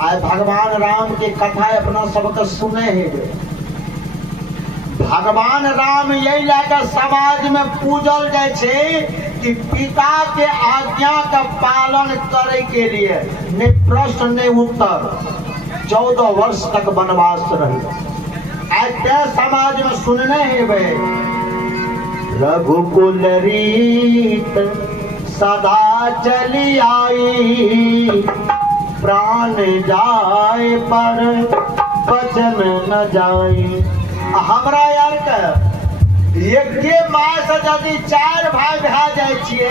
आज भगवान राम के कथा अपना सबके सुने है। भगवान राम यही लेकर समाज में पूजल जाए छे कि पिता के आज्ञा का पालन करे के लिए नहीं प्रश्न नहीं उत्तर 14 वर्ष तक वनवास रहे। आज समाज में सुनने है वे रघुकुल रीत सदा चली आई, प्राण जाए पर वचन न जाए। हमरा यार के एक माँ से यदि 4 भाई भए जाए छिए,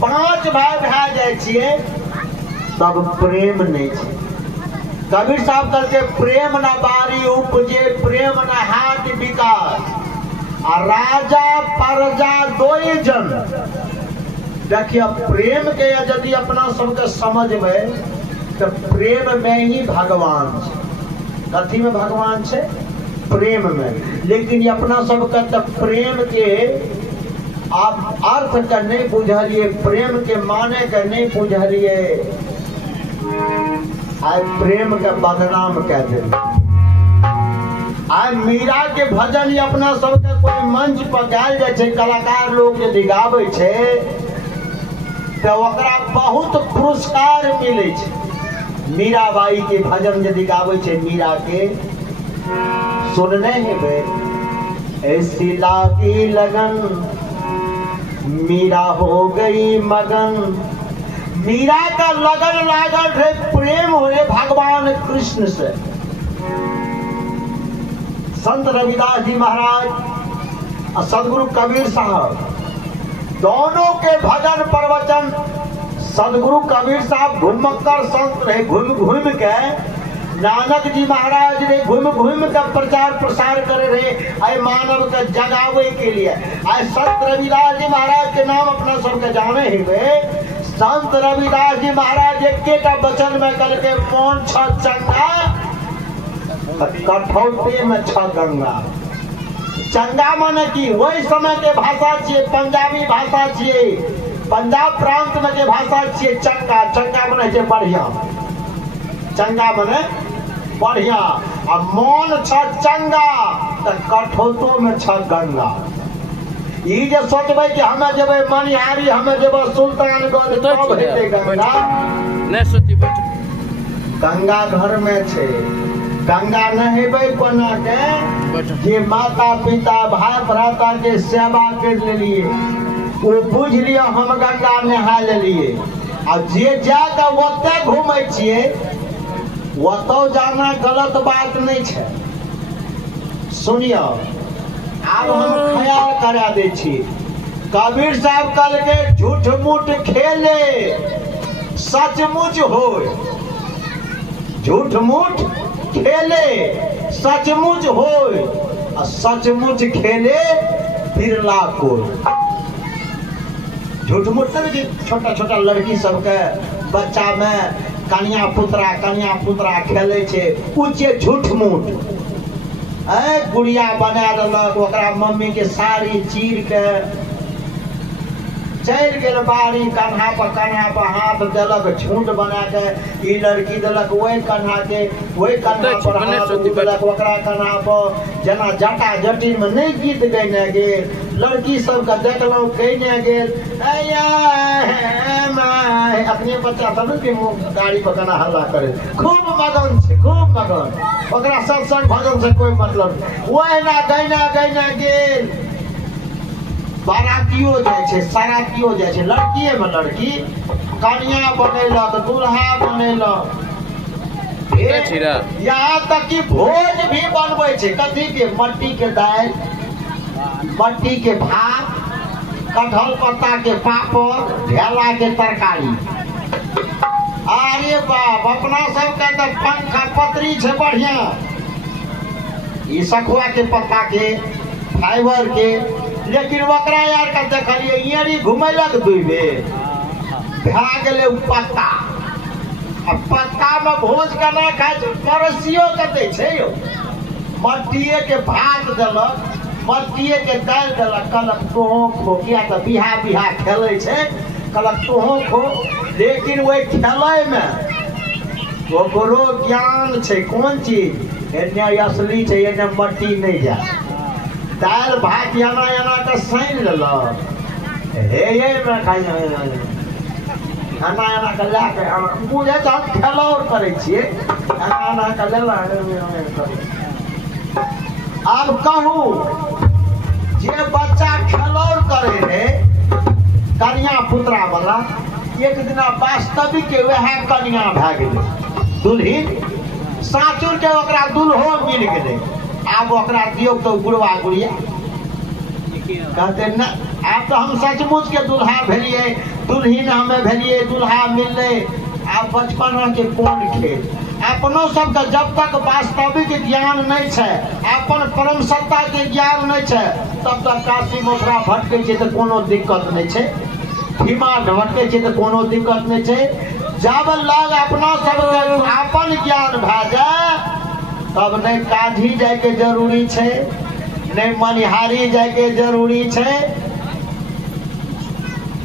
5 भाई भए जाए छिए, तब प्रेम नहीं छे। कबीर साहब कहते प्रेम न बारी उपजे, प्रेम न हाथ विकास। आ राजा प्रजा दोई जन देखिए प्रेम के यदि अपना सबके समझ में तो प्रेम में ही भगवान छे। कथी में भगवान छे? प्रेम में। लेकिन अपना सबके तो प्रेम के आप अर्थ का नहीं बुझलिए, प्रेम के माने का नहीं बुझलिए, आज प्रेम के बदनाम कह दे। आज मीरा के भजन अपना सबके कोई मंच पर गायल जाए छे, कलाकार लोग यदि गावे छे तो ओकरा बहुत पुरस्कार मिले छे। मीराबाई के भजन यदि गावे छे, मीरा के सुनने है वे ऐसी लागी लगन, मीरा हो गई मगन। मीरा का लगन लागल है, प्रेम हुए भगवान कृष्ण से। संत रविदास जी महाराज और सदगुरु कबीर साहब दोनों के भजन प्रवचन, सदगुरु कबीर साहब घुमक्कर संत रहे, घूम घूम के नानक जी महाराज ने घूम घूम कर प्रचार प्रसार करे रहे आए मानव के जगावे के लिए। आज संत रविदास जी महाराज के नाम अपना सबके जाने ही वे। संत रविदास जी महाराज एक वचन में कल के मौन छ चंगा, कठौती में छ गंगा। चंगा माने की वही समय के भाषा छे, पंजाबी भाषा छे, पंजाब प्रांत में के भाषा छे। चंगा, चंगा माने छे बढ़िया, चंगा माने बढ़िया। अब मौन छ चंगा तो कठौतो में छ गंगा। ये जो सोचबे कि हमें जब मनिहारी, हमें जब सुल्तानगंज, तब हेते गंगा नहीं सोची। गंगा घर में छे, गंगा नहेबे कोना के जे माता पिता भाई भ्राता के सेवा कर लिए वो बुझ लिया हम गंगा नहा लिए। और जे जाकर ओते घूमे छिए वो जाना गलत बात नहीं है। सुनिए अब हम ख्याल करा दे छी। कबीर साहब कल के झूठ मूठ खेले सचमुच हो, झूठ मूठ खेले सचमुच हो, और सचमुच खेले बिरला को। झूठ मूठ नहीं, छोटा छोटा लड़की सबके बच्चा में कन्या पुत्रा खेले छे, उचे झूठ मूठ। गुड़िया बना देलक, ओकरा मम्मी के साड़ी चीर के चल गेल बाड़ी, कन्हा पर हाथ देलक, झूठ बना के ई लड़की देलक वही कन्हा के, वही कन्हा पर हाथ देलक, ओकरा कन्हा पर जना जटा जटिन में नहीं गीत गैने गेल। लड़की सबके देखलौ गैने गेल, अपने बच्चा सब के गाड़ी पर कना हल्ला करे, खूब मगन छे, खूब मगन। ओकरा सत्संग भजन से कोई मतलब। वही ना गैना गेल, बारातियो जाए छे, सरातियो जाए छे, लड़किए में लड़की कन्या बनेलक, दूल्हा बनेलक। यहाँ तक कि भोज भी बनबे छे। कथी के? मट्टी के दाल, मट्टी के भात, कटहल पत्ता के पापड़, ढेला के तरकारी। अरे बाप, अपना सबके तो पंखा पतरी छे बढ़िया, ई सखुआ के पत्ता के, फाइबर के। लेकिन ओकरा यार का देखलिए इयरी घुमेलक दुई बेर, भए गेलै पत्ता। अब पत्ता में भोज केना खाए छै? परसियो कते छै यौ? मट्टिए के भात देलक, मट्टिए के दालि देलक, कहलक तोहो खो, किया तऽ बिहा खेलै छै, कहलक तोहो खो। लेकिन वही खेलै में ओकरो ज्ञान छै कोन चीज एने असली छै एने मट्टी नहीं जाए दाल भात एना एना के साइन लेलक हे में खाई एना एना के ला के बुझे तो हम खेलौर करे छियै एना एना के लेला। अब कहू जे बच्चा खेलौर करे है कन्या पुत्रा वाला एक दिना वास्तविक के वह कन्या भए गेलै दुल्हिन साचुर के ओकरा दुल्हो मिल गेलै। आब ओकरा दियौ तो गुड़वा गुड़िया कहते न आब तो हम सचमुच के दुल्हा भेलिए दुल्हिन हमें भेलिए दुल्हा मिलले। आब बचपन के कोन खेल अपनो सबके जब तक वास्तविक ज्ञान नहीं है अपन परम सत्ता के ज्ञान नहीं है तब तक काशी मथुरा भटके छै तो कोनो दिक्कत नहीं है भीमा भटके छै तो कोनो दिक्कत नहीं है। जब लग अपना सबके अपन ज्ञान भए जाए तब नहीं काजी जाए के जरूरी है नहीं मनिहारी जाए के जरूरी है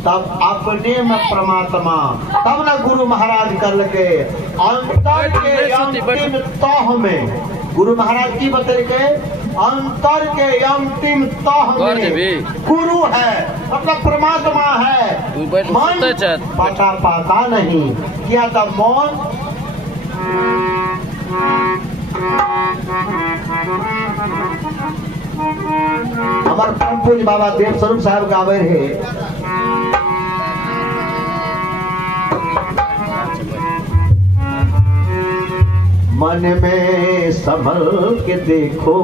तब अपने में परमात्मा तब न गुरु महाराज करलके अंतर के अंतिम तह में गुरु महाराज की बतलके अंतर के अंतिम तह में गुरु है मतलब परमात्मा है। मन पता पाता नहीं क्या तब मौन हमारे परम पूज्य बाबा देव स्वरूप साहब गावे रहे मन में संभल के देखो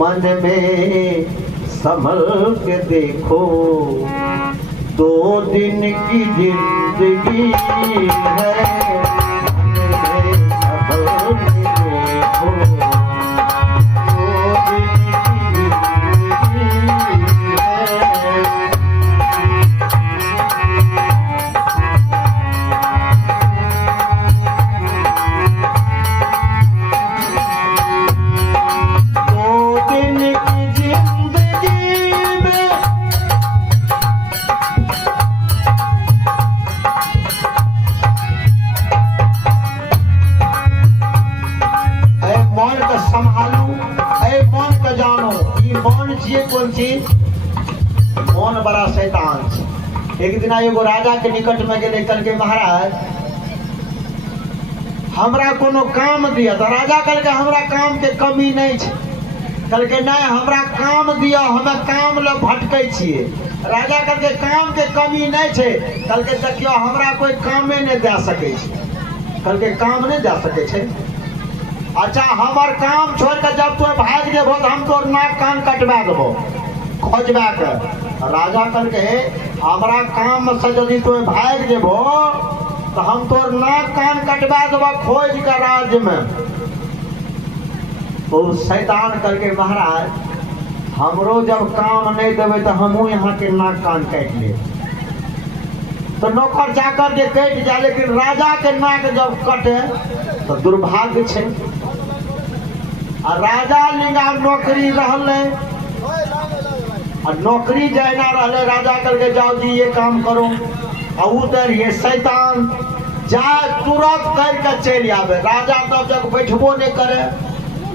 मन में संभल के देखो 2 दिन की जिंदगी है मौन बड़ा शैतान। एक दिन एगो राजा के निकट में गए कल के महाराज हमरा कोनो काम दिया तो राजा कल के हमरा काम के कमी नहीं है कल के नहीं हमरा काम दिया हमें काम ले भटके छिए। राजा कल के काम के कमी नहीं है कल के देखियो हमरा कोई कामे नहीं दे सके कल के काम नहीं दे सके छे। अच्छा हमार काम छोड़ के जब तू भाग जेबो तो हम तोर नाक कान कटवा देबो खोजबा के। राजा कल के हमारा काम से यदि तू भाग जेबो तो हम तोर नाक कान कटवा देबो खोज के राज्य में। तो शैतान कल के महाराज हमरो जब काम नहीं देवे तो हमू यहाँ के नाक कान काट ले। तो नौकर चाकर के कट जाए लेकिन राजा के नाक जब कटे तो दुर्भाग्य छे। राजा लिंगा नौकरी रहले और नौकरी जाना रहले राजा करके जाओ जी ये काम करो और उधर ये शैतान जाए तुरंत करके चल आवे। राजा तब तक बैठबो नहीं करे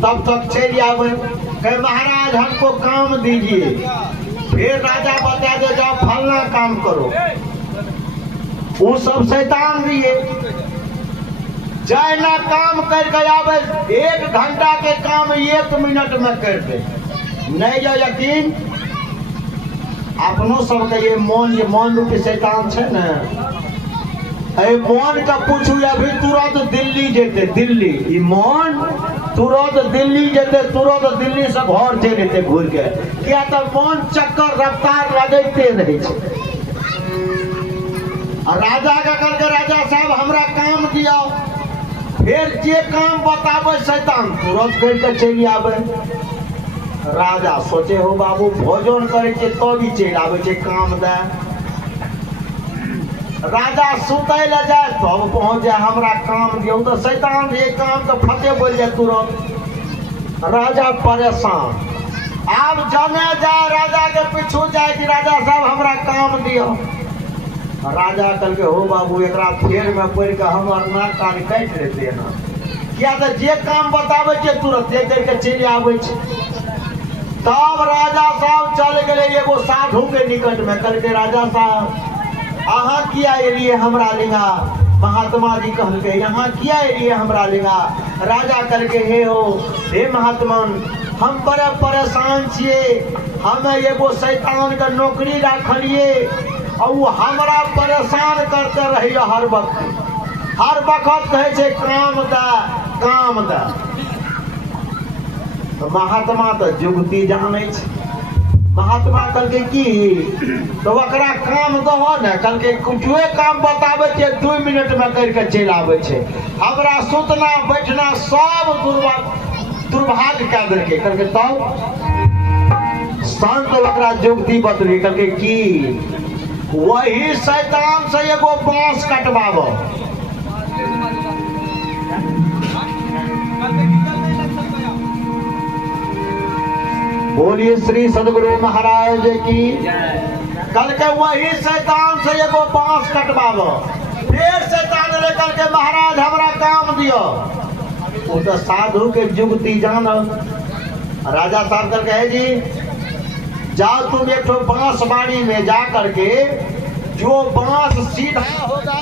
तब तक चल आवे कहे महाराज हमको काम दीजिए। फिर राजा बता दे जाओ फलना काम करो वो सब शैतान दिए जाए ना काम कर गया 1 घंटा के काम 1 मिनट में कर दे। नहीं जो यकीन अपनों सब के ये मौन रूपी शैतान है ना मौन का पूछू अभी तुरंत दिल्ली जेते दिल्ली ये मौन तुरंत दिल्ली जेते तुरंत दिल्ली से घर चल जेते घूर के क्या तो मौन चक्कर रफ्तार लगते नहीं राजा का करके राजा साहब हमरा काम दिया फिर जे काम बतावे शैतान तुरंत करके चल आवे। राजा सोचे हो बाबू भोजन करे तो भी चल आवे काम दे। राजा सुतै ले जाए तब पहुंच जाए हमरा काम दियो तो शैतान ये काम तो फटे बोल जाए तुरंत। राजा परेशान अब जाने जाए राजा के पीछू जाए कि राजा साहब हमरा काम दियो। राजा कल के हो बाबू एकरा फेर में पड़ के हमर नाक कान काट लेते ना, किया तो जे काम बताबे छै तुरंत करके चलि आबै छै। तब राजा साहब चल गए एगो साधु के निकट में, कल के राजा साहब अहाँ किया एलिए हमरा लिंगा? महात्मा जी कहलके यहाँ किया एलिए हमरा लिंगा? राजा कहलके हे महात्मन, हम बड़े परेशान छिए, हमें एगो शैतान के नौकरी राखलिए और वो हमरा परेशान करते रहिए हर वक्त कहे छे काम दा। तो महात्मा तो जुगती जाने छे। महात्मा कहलके की तो ओकरा काम दहो ने, कहलके कुछुए काम बताबे छे 2 मिनट में करके चल आवे छे, हमरा सुतना बैठना सब दुर्भाग्य कह देलके। कहलके तब संत ओकरा जुगती बतली, कहलके की वही शैतान से एगो बांस कटवाबो। बोलिए श्री सदगुरु महाराज की। कल के वही शैतान से एगो बांस कटवाबो। फिर शैतान ने कल के महाराज हमरा काम दियो। वो तो साधु के जुगती जानल। राजा साहब कल के जी जाओ तुम एक तो बांस बाड़ी में जा करके जो बांस सीधा होगा